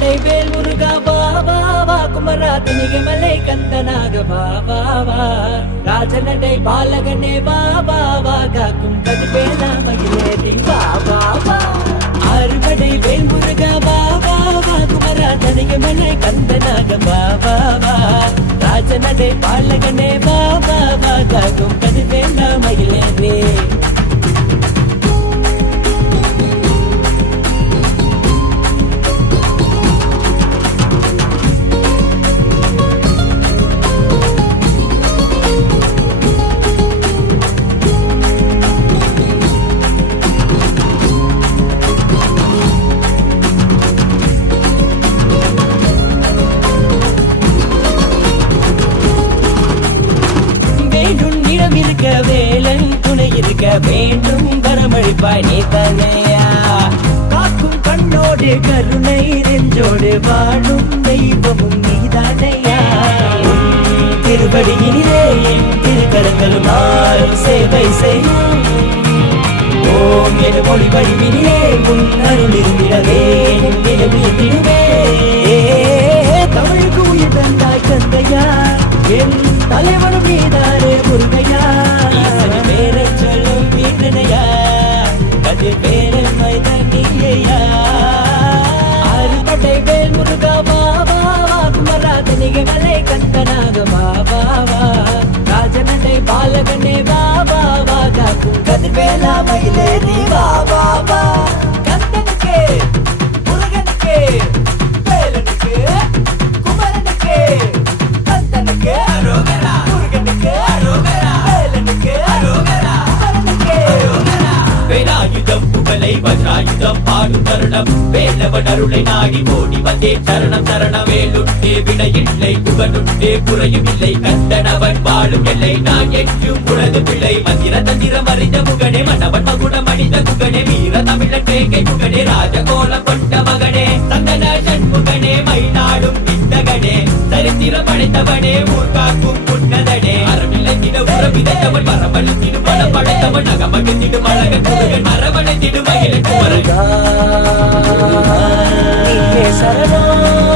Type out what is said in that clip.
ஆறுபடை வேல் முருகா வா வா வா, குமரா திணிகமலை கந்தனாக வா வா வா, ராஜநடை பாலகனே வா வா வா, காக்கும் கதிர்வேலா மயிலேறி வா வா வா. ஆறுபடை வேல் முருகா வா வா வா, குமரா திணிகமலை கந்தனாக வா வா வா, ராஜநடை பாலகனே வா வா வா, காக்கும் கதிர்வேலா மயிலேறி. வேலன் துணை இருக்க வேண்டும் வரமளிப்பாய் நீ தனையா, காக்கும் கண்ணோடு கருணை நெஞ்சோடு வாழும் தெய்வமும் நீதானையா. திருப்படியினிலே என் திருக்கரங்களுமால் சேவை செய்யும் ஓம் என மொழி வடிவினிலே உன் அருள் இருந்திடவே நினைவிடுவே. தமிழுக்கு உயிர் தந்தாய் கந்தையா, என் தலைவனும் நீதானே முருகையா. பேரை சொல்லும் வீரனையா, கதிர் பேரன் மைதான் நீயா. ஆறுபடை வேல் முருகா வா வா வா, குமரா திணிகமலை கந்தனாக வா வா வா, ராஜநடை பாலகனே வா வா வா, காக்கும் கதிர்வேலா மயிலேறி வா வா வா. கந்தனுக்கு முருகனுக்கு வேலனுக்கு குமரனுக்கு கந்தனுக்கு அரோகரா, முருகனுக்கு அரோகரா, வேலனுக்கு அரோகரா, குமரனுக்கு அரோகரா. வேலாயுதம் புகழை வஜ்ராயுதம் பாடும் தருணம், வேலவன் அருளை நாடி ஓடி வந்தே சரணம் சரணம். வேலுண்டே வினையில்லை புகழுண்டே குறையும் இல்லை, கந்தனவன் வாழும் எல்லை நான் எங்கும் உனது பிள்ளை. மந்திர தந்திரம் அறிந்த முகனே, மன்னவன் மகுடம் அணிந்த குகனே, வீர தமிழன் வேங்கை முகனே, ராஜகோலம் கொண்ட மகனே, சந்தன சண்முகனே, மயிலாடும் வித்தகனே, சரித்திரம் படைத்தவனே, ஊர் காக்கும் உன்னதனே, அறமில்லைத்திட உறவிதவன் மரமழுத்திடும் பலம் படைத்தவன், அகமகிழ்ந்திடும் அழகன் முருகன் மரவணைத்திடும் மகிழன் குமரன். சரணம்